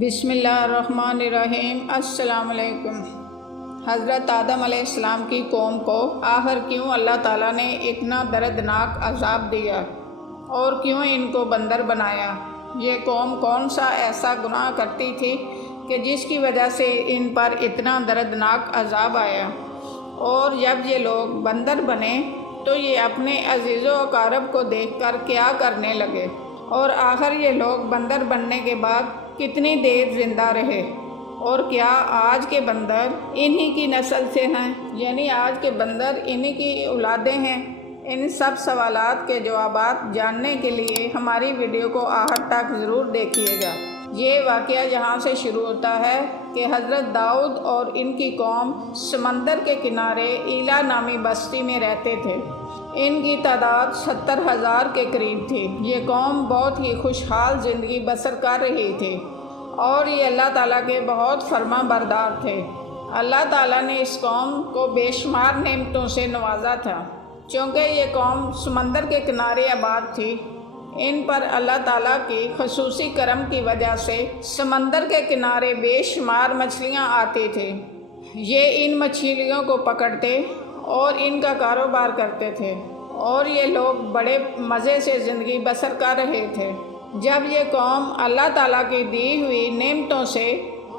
بسم اللہ الرحمن الرحیم۔ السلام علیکم۔ حضرت آدم علیہ السلام کی قوم کو آخر کیوں اللہ تعالیٰ نے اتنا دردناک عذاب دیا اور کیوں ان کو بندر بنایا؟ یہ قوم کون سا ایسا گناہ کرتی تھی کہ جس کی وجہ سے ان پر اتنا دردناک عذاب آیا؟ اور جب یہ لوگ بندر بنے تو یہ اپنے عزیز و اقارب کو دیکھ کر کیا کرنے لگے؟ اور آخر یہ لوگ بندر بننے کے بعد کتنی دیر زندہ رہے؟ اور کیا آج کے بندر انہی کی نسل سے ہیں؟ یعنی آج کے بندر انہی کی اولادیں ہیں؟ ان سب سوالات کے جوابات جاننے کے لیے ہماری ویڈیو کو آخر تک ضرور دیکھیے گا۔ یہ واقعہ یہاں سے شروع ہوتا ہے کہ حضرت داؤد اور ان کی قوم سمندر کے کنارے ایلا نامی بستی میں رہتے تھے۔ ان کی تعداد 70,000 کے قریب تھی۔ یہ قوم بہت ہی خوشحال زندگی بسر کر رہی تھی اور یہ اللہ تعالیٰ کے بہت فرما بردار تھے۔ اللہ تعالیٰ نے اس قوم کو بے شمار نعمتوں سے نوازا تھا۔ چونکہ یہ قوم سمندر کے کنارے آباد تھی، ان پر اللہ تعالیٰ کی خصوصی کرم کی وجہ سے سمندر کے کنارے بے شمار مچھلیاں آتی تھیں۔ یہ ان مچھلیوں کو پکڑتے اور ان کا کاروبار کرتے تھے اور یہ لوگ بڑے مزے سے زندگی بسر کر رہے تھے۔ جب یہ قوم اللہ تعالیٰ کی دی ہوئی نعمتوں سے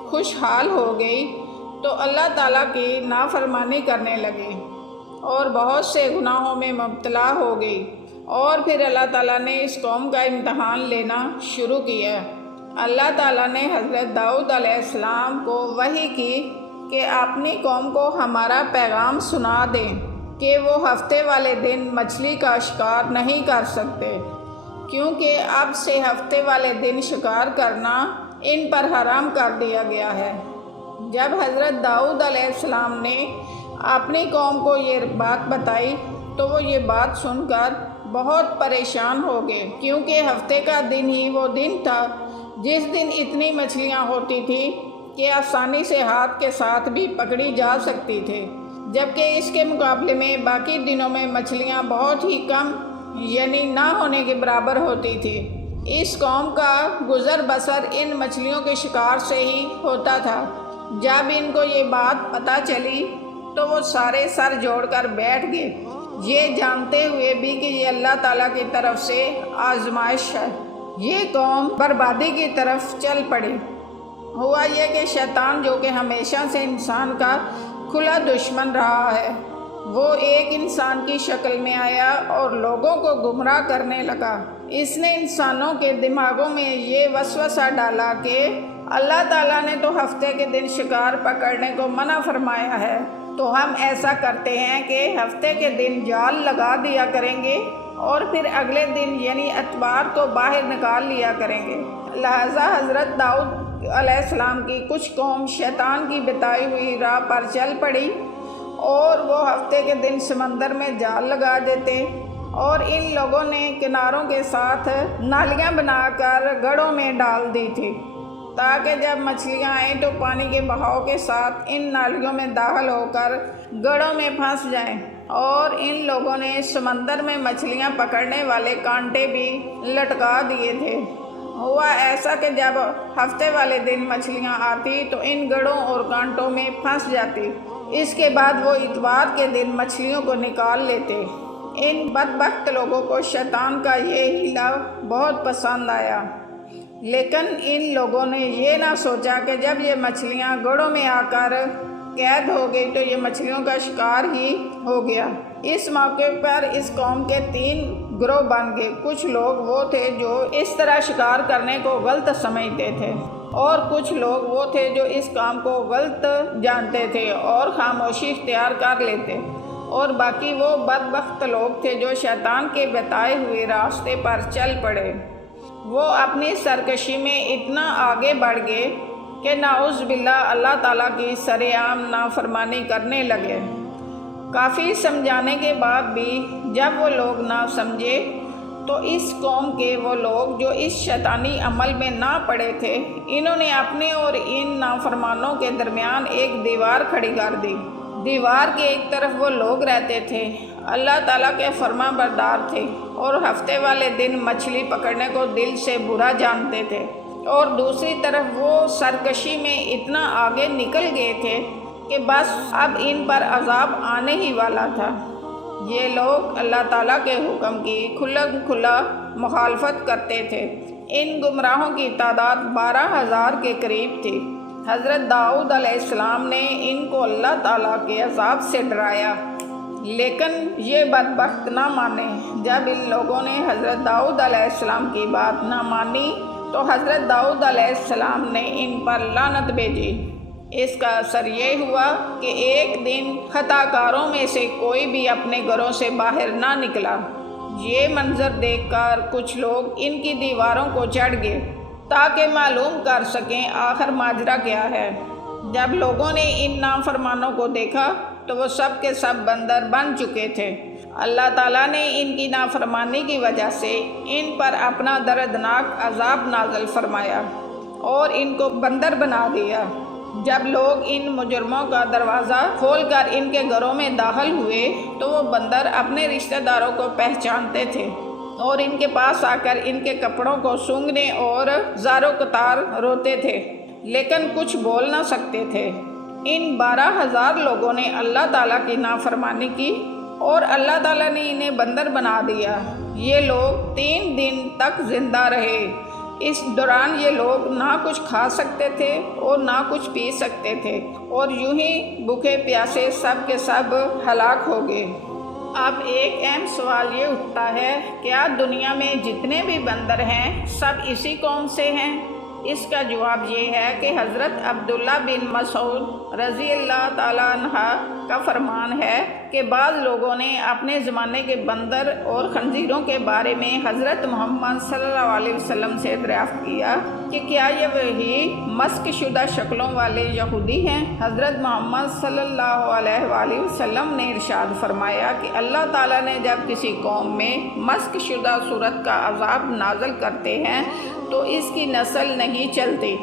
خوشحال ہو گئی تو اللہ تعالیٰ کی نافرمانی کرنے لگی اور بہت سے گناہوں میں مبتلا ہو گئی، اور پھر اللہ تعالیٰ نے اس قوم کا امتحان لینا شروع کیا۔ اللہ تعالیٰ نے حضرت داؤد علیہ السلام کو وحی کی کہ اپنی قوم کو ہمارا پیغام سنا دیں کہ وہ ہفتے والے دن مچھلی کا شکار نہیں کر سکتے، کیونکہ اب سے ہفتے والے دن شکار کرنا ان پر حرام کر دیا گیا ہے۔ جب حضرت داؤد علیہ السلام نے اپنی قوم کو یہ بات بتائی تو وہ یہ بات سن کر بہت پریشان ہو گئے، کیونکہ ہفتے کا دن ہی وہ دن تھا جس دن اتنی مچھلیاں ہوتی تھی کہ آسانی سے ہاتھ کے ساتھ بھی پکڑی جا سکتی تھی، جبکہ اس کے مقابلے میں باقی دنوں میں مچھلیاں بہت ہی کم یعنی نہ ہونے کے برابر ہوتی تھی۔ اس قوم کا گزر بسر ان مچھلیوں کے شکار سے ہی ہوتا تھا۔ جب ان کو یہ بات پتہ چلی تو وہ سارے سر جوڑ کر بیٹھ گئے، یہ جانتے ہوئے بھی کہ یہ اللہ تعالیٰ کی طرف سے آزمائش ہے۔ یہ قوم بربادی کی طرف چل پڑی۔ ہوا یہ کہ شیطان، جو کہ ہمیشہ سے انسان کا کھلا دشمن رہا ہے، وہ ایک انسان کی شکل میں آیا اور لوگوں کو گمراہ کرنے لگا۔ اس نے انسانوں کے دماغوں میں یہ وسوسہ ڈالا کہ اللہ تعالیٰ نے تو ہفتے کے دن شکار پکڑنے کو منع فرمایا ہے، تو ہم ایسا کرتے ہیں کہ ہفتے کے دن جال لگا دیا کریں گے اور پھر اگلے دن یعنی اتوار کو باہر نکال لیا کریں گے۔ لہٰذا حضرت داؤد علیہ السلام کی کچھ قوم شیطان کی بتائی ہوئی راہ پر چل پڑی اور وہ ہفتے کے دن سمندر میں جال لگا دیتے، اور ان لوگوں نے کناروں کے ساتھ نالیاں بنا کر گڑھوں میں ڈال دی تھی تاکہ جب مچھلیاں آئیں تو پانی کے بہاؤ کے ساتھ ان نالیوں میں داخل ہو کر گڑھوں میں پھنس جائیں۔ اور ان لوگوں نے سمندر میں مچھلیاں پکڑنے والے کانٹے بھی لٹکا دیے تھے۔ ہوا ایسا کہ جب ہفتے والے دن مچھلیاں آتی تو ان گڑھوں اور کانٹوں میں پھنس جاتی۔ اس کے بعد وہ اتوار کے دن مچھلیوں کو نکال لیتے۔ ان بدبخت لوگوں کو شیطان کا یہ ہیلا بہت پسند آیا، لیکن ان لوگوں نے یہ نہ سوچا کہ جب یہ مچھلیاں گڑھوں میں آ کر قید ہو گئی تو یہ مچھلیوں کا شکار ہی ہو گیا۔ اس موقع پر اس قوم کے 3 گروہ بن گئے۔ کچھ لوگ وہ تھے جو اس طرح شکار کرنے کو غلط سمجھتے تھے، اور کچھ لوگ وہ تھے جو اس کام کو غلط جانتے تھے اور خاموشی اختیار کر لیتے، اور باقی وہ بدبخت لوگ تھے جو شیطان کے بتائے ہوئے راستے پر چل پڑے۔ وہ اپنی سرکشی میں اتنا آگے بڑھ گئے کہ نعوذ باللہ اللہ تعالیٰ کی سرعام نافرمانی کرنے لگے۔ کافی سمجھانے کے بعد بھی جب وہ لوگ نہ سمجھے تو اس قوم کے وہ لوگ جو اس شیطانی عمل میں نہ پڑے تھے، انہوں نے اپنے اور ان نافرمانوں کے درمیان ایک دیوار کھڑی کر دی۔ دیوار کے ایک طرف وہ لوگ رہتے تھے، اللہ تعالیٰ کے فرما بردار تھے اور ہفتے والے دن مچھلی پکڑنے کو دل سے برا جانتے تھے، اور دوسری طرف وہ سرکشی میں اتنا آگے نکل گئے تھے کہ بس اب ان پر عذاب آنے ہی والا تھا۔ یہ لوگ اللہ تعالیٰ کے حکم کی کھلا مخالفت کرتے تھے۔ ان گمراہوں کی تعداد 12,000 کے قریب تھی۔ حضرت داؤد علیہ السلام نے ان کو اللہ تعالیٰ کے عذاب سے ڈرایا، لیکن یہ بدبخت نہ مانے۔ جب ان لوگوں نے حضرت داؤد علیہ السلام کی بات نہ مانی تو حضرت داؤد علیہ السلام نے ان پر لعنت بھیجی۔ اس کا اثر یہ ہوا کہ ایک دن خطا کاروں میں سے کوئی بھی اپنے گھروں سے باہر نہ نکلا۔ یہ منظر دیکھ کر کچھ لوگ ان کی دیواروں کو چڑھ گئے تاکہ معلوم کر سکیں آخر ماجرا کیا ہے۔ جب لوگوں نے ان نافرمانوں کو دیکھا تو وہ سب کے سب بندر بن چکے تھے۔ اللہ تعالیٰ نے ان کی نافرمانی کی وجہ سے ان پر اپنا دردناک عذاب نازل فرمایا اور ان کو بندر بنا دیا۔ جب لوگ ان مجرموں کا دروازہ کھول کر ان کے گھروں میں داخل ہوئے تو وہ بندر اپنے رشتہ داروں کو پہچانتے تھے اور ان کے پاس آ کر ان کے کپڑوں کو سونگھنے اور زارو قطار روتے تھے، لیکن کچھ بول نہ سکتے تھے۔ ان 12,000 لوگوں نے اللہ تعالیٰ کی نافرمانی کی اور اللہ تعالیٰ نے انہیں بندر بنا دیا۔ یہ لوگ 3 دن تک زندہ رہے۔ اس دوران یہ لوگ نہ کچھ کھا سکتے تھے اور نہ کچھ پی سکتے تھے اور یوں ہی بھوکے پیاسے سب کے سب ہلاک ہو گئے۔ اب ایک اہم سوال یہ اٹھتا ہے، کیا دنیا میں جتنے بھی بندر ہیں سب اسی قوم سے ہیں؟ اس کا جواب یہ ہے کہ حضرت عبداللہ بن مسعود رضی اللہ تعالیٰ عنہ کا فرمان ہے کہ بعض لوگوں نے اپنے زمانے کے بندر اور خنزیروں کے بارے میں حضرت محمد صلی اللہ علیہ وسلم سے دریافت کیا کہ کیا یہ وہی مسخ شدہ شکلوں والے یہودی ہیں؟ حضرت محمد صلی اللہ علیہ وآلہ وسلم نے ارشاد فرمایا کہ اللہ تعالیٰ نے جب کسی قوم میں مسخ شدہ صورت کا عذاب نازل کرتے ہیں تو اس کی نسل نہیں چلتی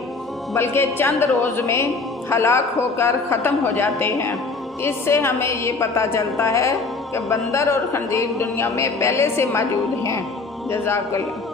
بلکہ چند روز میں ہلاک ہو کر ختم ہو جاتے ہیں۔ اس سے ہمیں یہ پتہ چلتا ہے کہ بندر اور خنزیر دنیا میں پہلے سے موجود ہیں۔ جزاک اللہ۔